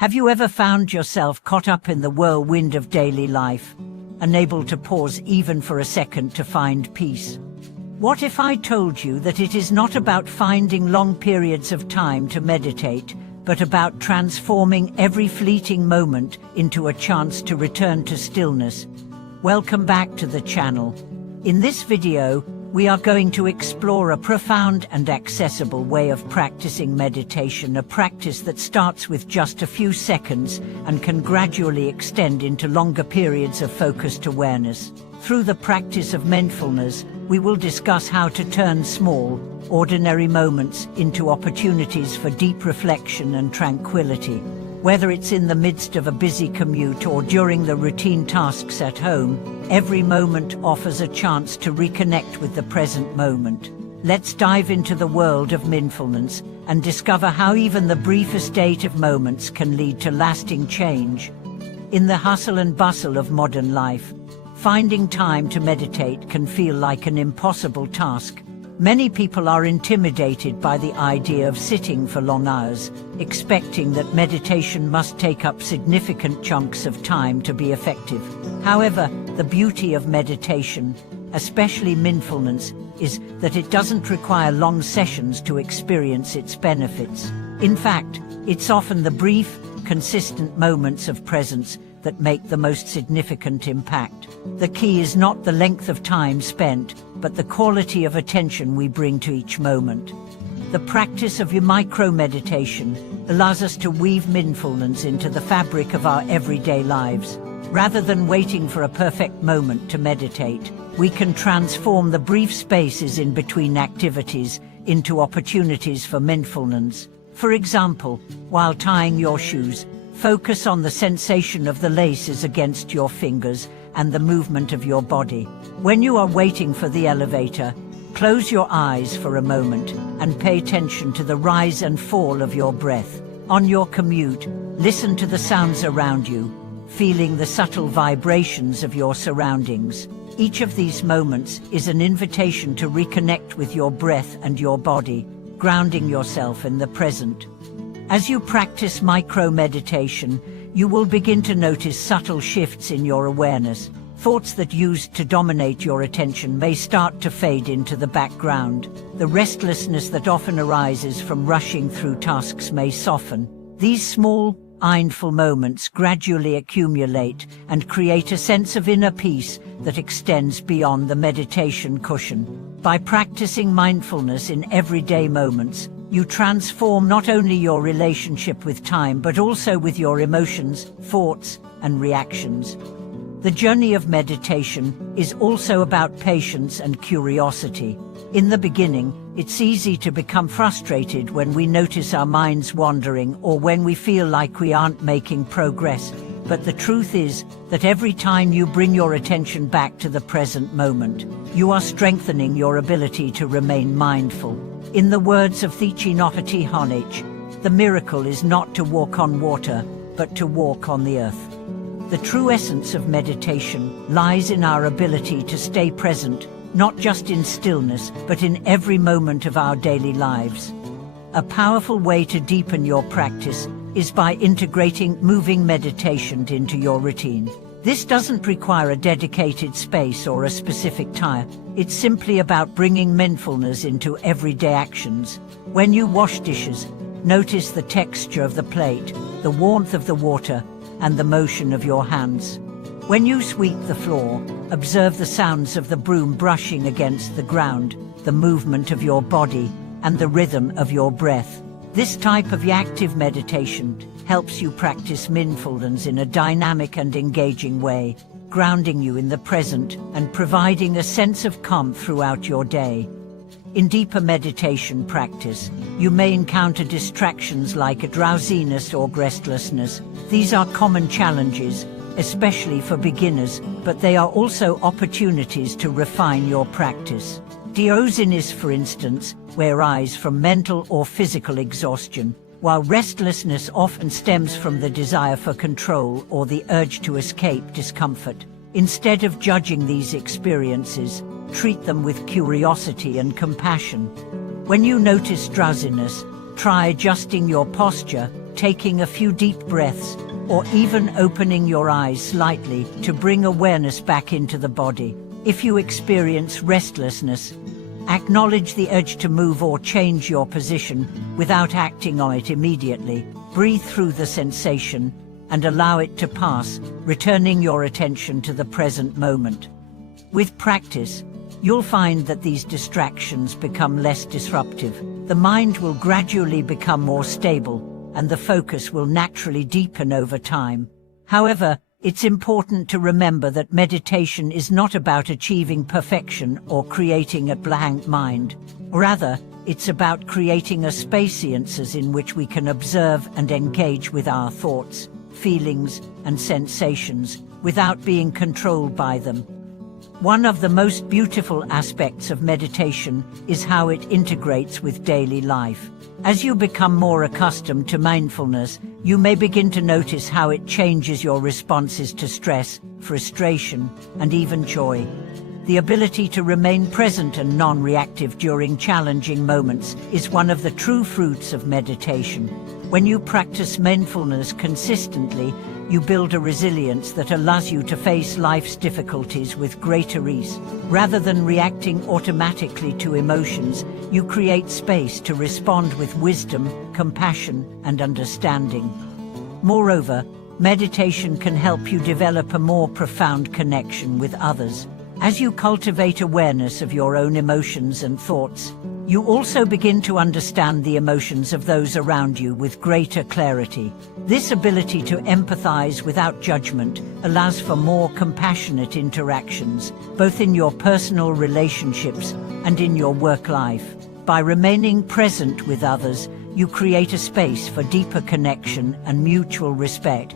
Have you ever found yourself caught up in the whirlwind of daily life, unable to pause even for a second to find peace? What if I told you that it is not about finding long periods of time to meditate, but about transforming every fleeting moment into a chance to return to stillness? Welcome back to the channel. In this video, we are going to explore a profound and accessible way of practicing meditation, a practice that starts with just a few seconds and can gradually extend into longer periods of focused awareness. Through the practice of mindfulness, we will discuss how to turn small, ordinary moments into opportunities for deep reflection and tranquility. Whether it's in the midst of a busy commute or during the routine tasks at home, every moment offers a chance to reconnect with the present moment. Let's dive into the world of mindfulness and discover how even the briefest state of moments can lead to lasting change. In the hustle and bustle of modern life, finding time to meditate can feel like an impossible task. Many people are intimidated by the idea of sitting for long hours, expecting that meditation must take up significant chunks of time to be effective. However, the beauty of meditation, especially mindfulness, is that it doesn't require long sessions to experience its benefits. In fact, it's often the brief, consistent moments of presence that make the most significant impact. The key is not the length of time spent, but the quality of attention we bring to each moment. The practice of micro-meditation allows us to weave mindfulness into the fabric of our everyday lives. Rather than waiting for a perfect moment to meditate, we can transform the brief spaces in between activities into opportunities for mindfulness. For example, while tying your shoes, focus on the sensation of the laces against your fingers and the movement of your body. When you are waiting for the elevator, close your eyes for a moment and pay attention to the rise and fall of your breath. On your commute, listen to the sounds around you, feeling the subtle vibrations of your surroundings. Each of these moments is an invitation to reconnect with your breath and your body, grounding yourself in the present. As you practice micro-meditation, you will begin to notice subtle shifts in your awareness. Thoughts that used to dominate your attention may start to fade into the background. The restlessness that often arises from rushing through tasks may soften. These small, mindful moments gradually accumulate and create a sense of inner peace that extends beyond the meditation cushion. By practicing mindfulness in everyday moments, you transform not only your relationship with time but also with your emotions, thoughts, and reactions. The journey of meditation is also about patience and curiosity. In the beginning, it's easy to become frustrated when we notice our minds wandering or when we feel like we aren't making progress. But the truth is that every time you bring your attention back to the present moment, you are strengthening your ability to remain mindful. In the words of Thich Nhat Hanh, the miracle is not to walk on water, but to walk on the earth. The true essence of meditation lies in our ability to stay present, not just in stillness, but in every moment of our daily lives. A powerful way to deepen your practice is by integrating moving meditation into your routine. This doesn't require a dedicated space or a specific time. It's simply about bringing mindfulness into everyday actions. When you wash dishes, notice the texture of the plate, the warmth of the water, and the motion of your hands. When you sweep the floor, observe the sounds of the broom brushing against the ground, the movement of your body, and the rhythm of your breath. This type of active meditation helps you practice mindfulness in a dynamic and engaging way, grounding you in the present and providing a sense of calm throughout your day. In deeper meditation practice, you may encounter distractions like drowsiness or restlessness. These are common challenges, especially for beginners, but they are also opportunities to refine your practice. Drowsiness, for instance, arises from mental or physical exhaustion, while restlessness often stems from the desire for control or the urge to escape discomfort. Instead of judging these experiences, treat them with curiosity and compassion. When you notice drowsiness, try adjusting your posture, taking a few deep breaths, or even opening your eyes slightly to bring awareness back into the body. If you experience restlessness, acknowledge the urge to move or change your position without acting on it immediately. Breathe through the sensation and allow it to pass, returning your attention to the present moment. With practice, you'll find that these distractions become less disruptive. The mind will gradually become more stable, and the focus will naturally deepen over time. However, it's important to remember that meditation is not about achieving perfection or creating a blank mind. Rather, it's about creating a spaciences in which we can observe and engage with our thoughts, feelings, and sensations without being controlled by them. One of the most beautiful aspects of meditation is how it integrates with daily life. As you become more accustomed to mindfulness, you may begin to notice how it changes your responses to stress, frustration, and even joy. The ability to remain present and non-reactive during challenging moments is one of the true fruits of meditation. When you practice mindfulness consistently, you build a resilience that allows you to face life's difficulties with greater ease. Rather than reacting automatically to emotions, you create space to respond with wisdom, compassion, and understanding. Moreover, meditation can help you develop a more profound connection with others. As you cultivate awareness of your own emotions and thoughts, you also begin to understand the emotions of those around you with greater clarity. This ability to empathize without judgment allows for more compassionate interactions, both in your personal relationships and in your work life. By remaining present with others, you create a space for deeper connection and mutual respect.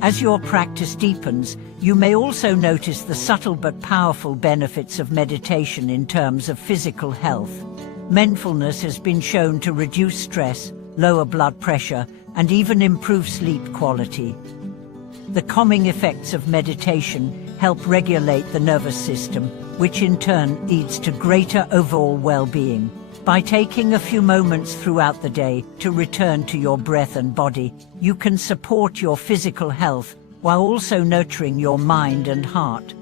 As your practice deepens, you may also notice the subtle but powerful benefits of meditation in terms of physical health. Mindfulness has been shown to reduce stress, lower blood pressure, and even improve sleep quality. The calming effects of meditation help regulate the nervous system, which in turn leads to greater overall well-being. By taking a few moments throughout the day to return to your breath and body, you can support your physical health while also nurturing your mind and heart.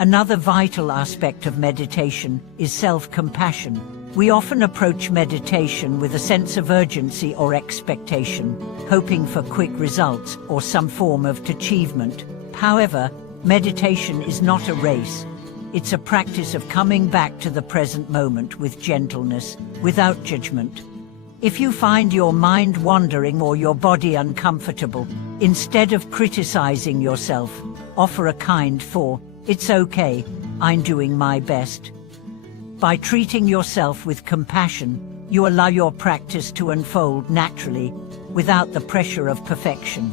Another vital aspect of meditation is self-compassion. We often approach meditation with a sense of urgency or expectation, hoping for quick results or some form of achievement. However, meditation is not a race. It's a practice of coming back to the present moment with gentleness, without judgment. If you find your mind wandering or your body uncomfortable, instead of criticizing yourself, offer a kind thought, "It's okay, I'm doing my best." By treating yourself with compassion, you allow your practice to unfold naturally, without the pressure of perfection.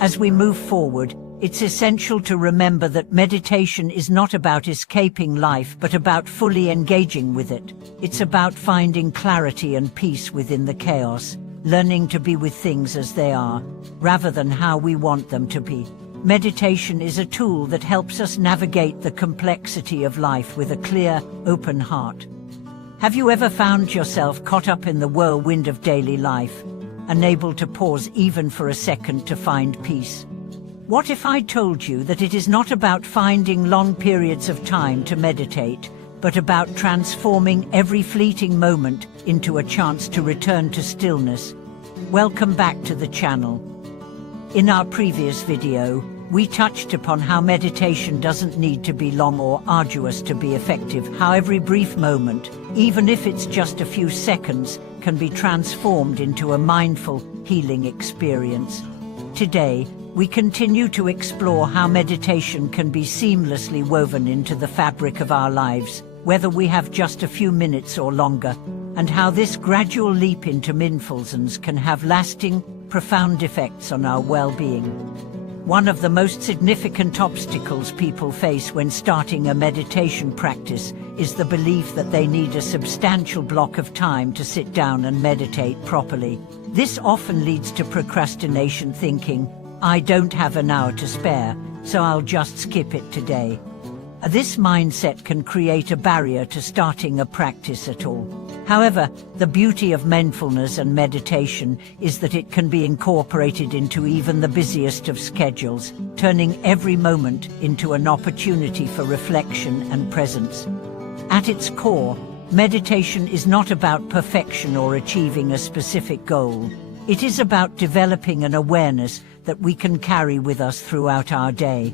As we move forward, it's essential to remember that meditation is not about escaping life but about fully engaging with it. It's about finding clarity and peace within the chaos, learning to be with things as they are, rather than how we want them to be. Meditation is a tool that helps us navigate the complexity of life with a clear, open heart. Have you ever found yourself caught up in the whirlwind of daily life, unable to pause even for a second to find peace? What if I told you that it is not about finding long periods of time to meditate, but about transforming every fleeting moment into a chance to return to stillness? Welcome back to the channel. In our previous video, we touched upon how meditation doesn't need to be long or arduous to be effective, how every brief moment, even if it's just a few seconds, can be transformed into a mindful, healing experience. Today, we continue to explore how meditation can be seamlessly woven into the fabric of our lives, whether we have just a few minutes or longer, and how this gradual leap into mindfulness can have lasting, profound effects on our well-being. One of the most significant obstacles people face when starting a meditation practice is the belief that they need a substantial block of time to sit down and meditate properly. This often leads to procrastination, thinking, "I don't have an hour to spare, so I'll just skip it today." This mindset can create a barrier to starting a practice at all. However, the beauty of mindfulness and meditation is that it can be incorporated into even the busiest of schedules, turning every moment into an opportunity for reflection and presence. At its core, meditation is not about perfection or achieving a specific goal. It is about developing an awareness that we can carry with us throughout our day.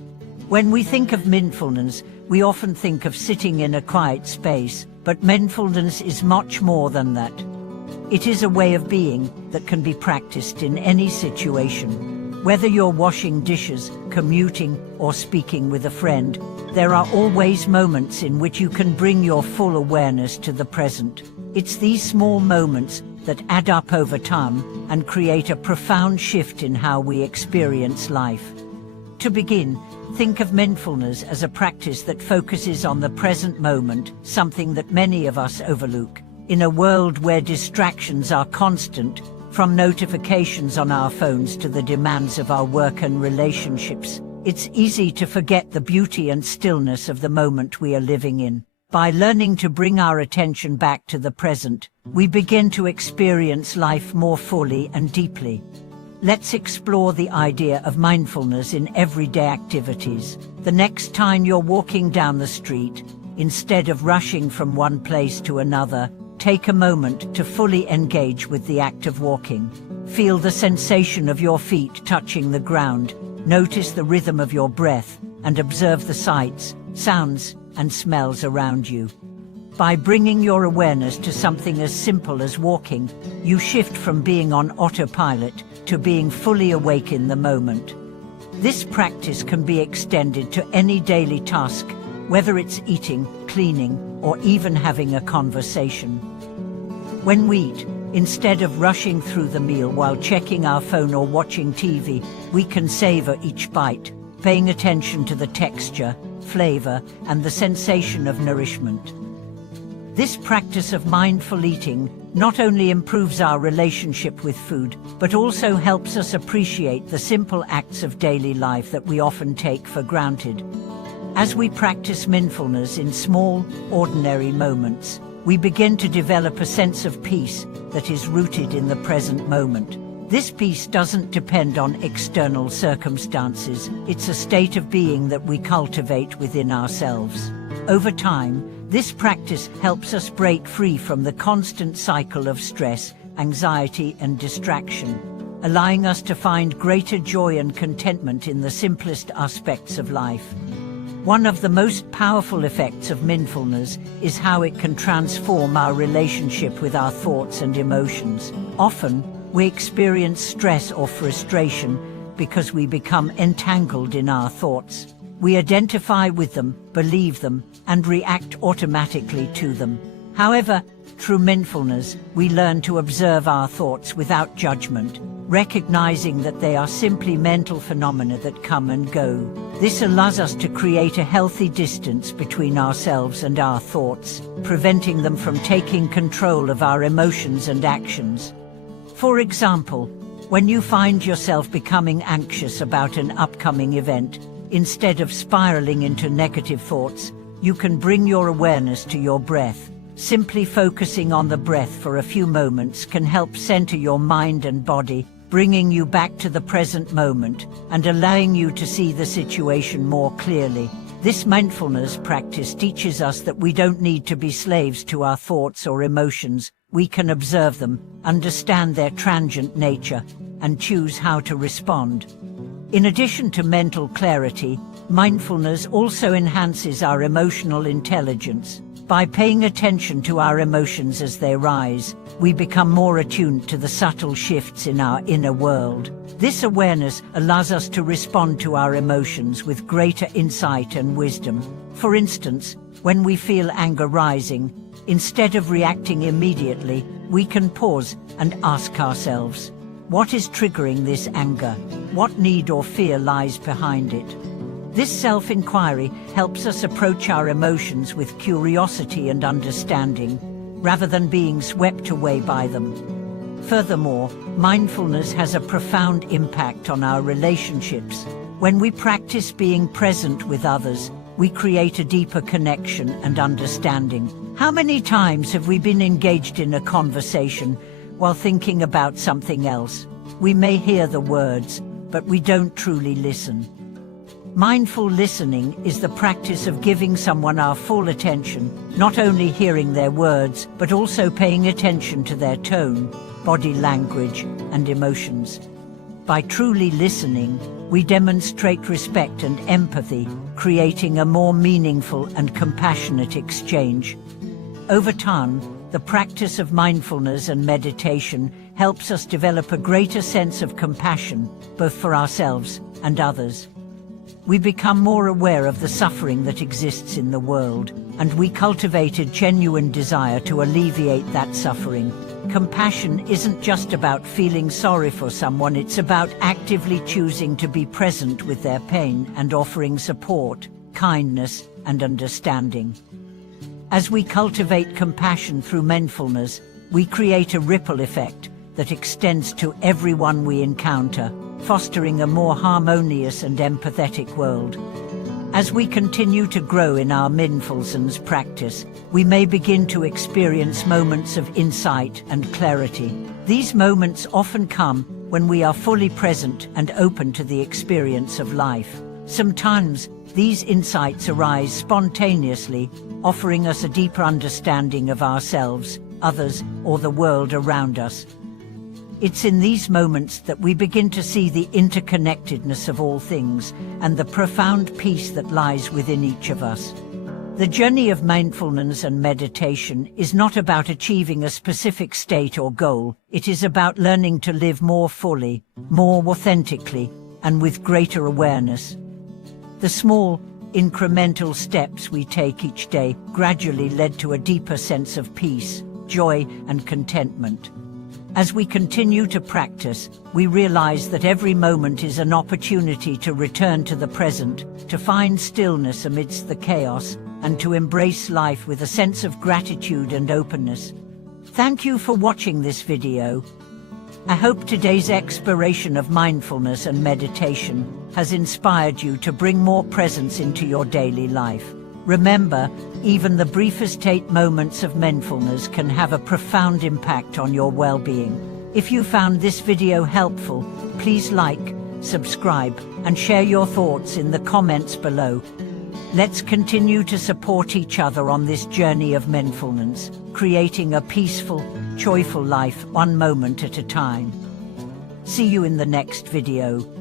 When we think of mindfulness, we often think of sitting in a quiet space, but mindfulness is much more than that. It is a way of being that can be practiced in any situation. Whether you're washing dishes, commuting, or speaking with a friend, there are always moments in which you can bring your full awareness to the present. It's these small moments that add up over time and create a profound shift in how we experience life. To begin, think of mindfulness as a practice that focuses on the present moment, something that many of us overlook. In a world where distractions are constant, from notifications on our phones to the demands of our work and relationships, it's easy to forget the beauty and stillness of the moment we are living in. By learning to bring our attention back to the present, we begin to experience life more fully and deeply. Let's explore the idea of mindfulness in everyday activities. The next time you're walking down the street, instead of rushing from one place to another, take a moment to fully engage with the act of walking. Feel the sensation of your feet touching the ground, notice the rhythm of your breath, and observe the sights, sounds, and smells around you. By bringing your awareness to something as simple as walking, you shift from being on autopilot to being fully awake in the moment. This practice can be extended to any daily task, whether it's eating, cleaning, or even having a conversation. When we eat, instead of rushing through the meal while checking our phone or watching TV, we can savor each bite, paying attention to the texture, flavor, and the sensation of nourishment. This practice of mindful eating not only improves our relationship with food, but also helps us appreciate the simple acts of daily life that we often take for granted. As we practice mindfulness in small, ordinary moments, we begin to develop a sense of peace that is rooted in the present moment. This peace doesn't depend on external circumstances. It's a state of being that we cultivate within ourselves. Over time, this practice helps us break free from the constant cycle of stress, anxiety, and distraction, allowing us to find greater joy and contentment in the simplest aspects of life. One of the most powerful effects of mindfulness is how it can transform our relationship with our thoughts and emotions. Often, we experience stress or frustration because we become entangled in our thoughts. We identify with them, believe them, and react automatically to them. However, through mindfulness, we learn to observe our thoughts without judgment, recognizing that they are simply mental phenomena that come and go. This allows us to create a healthy distance between ourselves and our thoughts, preventing them from taking control of our emotions and actions. For example, when you find yourself becoming anxious about an upcoming event, instead of spiraling into negative thoughts, you can bring your awareness to your breath. Simply focusing on the breath for a few moments can help center your mind and body, bringing you back to the present moment and allowing you to see the situation more clearly. This mindfulness practice teaches us that we don't need to be slaves to our thoughts or emotions. We can observe them, understand their transient nature, and choose how to respond. In addition to mental clarity, mindfulness also enhances our emotional intelligence. By paying attention to our emotions as they rise, we become more attuned to the subtle shifts in our inner world. This awareness allows us to respond to our emotions with greater insight and wisdom. For instance, when we feel anger rising, instead of reacting immediately, we can pause and ask ourselves, what is triggering this anger? What need or fear lies behind it? This self-inquiry helps us approach our emotions with curiosity and understanding, rather than being swept away by them. Furthermore, mindfulness has a profound impact on our relationships. When we practice being present with others, we create a deeper connection and understanding. How many times have we been engaged in a conversation while thinking about something else? We may hear the words, but we don't truly listen. Mindful listening is the practice of giving someone our full attention, not only hearing their words, but also paying attention to their tone, body language, and emotions. By truly listening, we demonstrate respect and empathy, creating a more meaningful and compassionate exchange. Over time, the practice of mindfulness and meditation helps us develop a greater sense of compassion, both for ourselves and others. We become more aware of the suffering that exists in the world, and we cultivate a genuine desire to alleviate that suffering. Compassion isn't just about feeling sorry for someone, it's about actively choosing to be present with their pain and offering support, kindness, and understanding. As we cultivate compassion through mindfulness, we create a ripple effect that extends to everyone we encounter, fostering a more harmonious and empathetic world. As we continue to grow in our mindfulness practice, we may begin to experience moments of insight and clarity. These moments often come when we are fully present and open to the experience of life. Sometimes, these insights arise spontaneously, offering us a deeper understanding of ourselves, others, or the world around us. It's in these moments that we begin to see the interconnectedness of all things and the profound peace that lies within each of us. The journey of mindfulness and meditation is not about achieving a specific state or goal. It is about learning to live more fully, more authentically, and with greater awareness. The small, incremental steps we take each day gradually led to a deeper sense of peace, joy, and contentment. As we continue to practice, we realize that every moment is an opportunity to return to the present, to find stillness amidst the chaos, and to embrace life with a sense of gratitude and openness. Thank you for watching this video. I hope today's exploration of mindfulness and meditation has inspired you to bring more presence into your daily life. Remember, even the briefest 8 moments of mindfulness can have a profound impact on your well-being. If you found this video helpful, please like, subscribe, and share your thoughts in the comments below. Let's continue to support each other on this journey of mindfulness, creating a peaceful, joyful life one moment at a time. See you in the next video.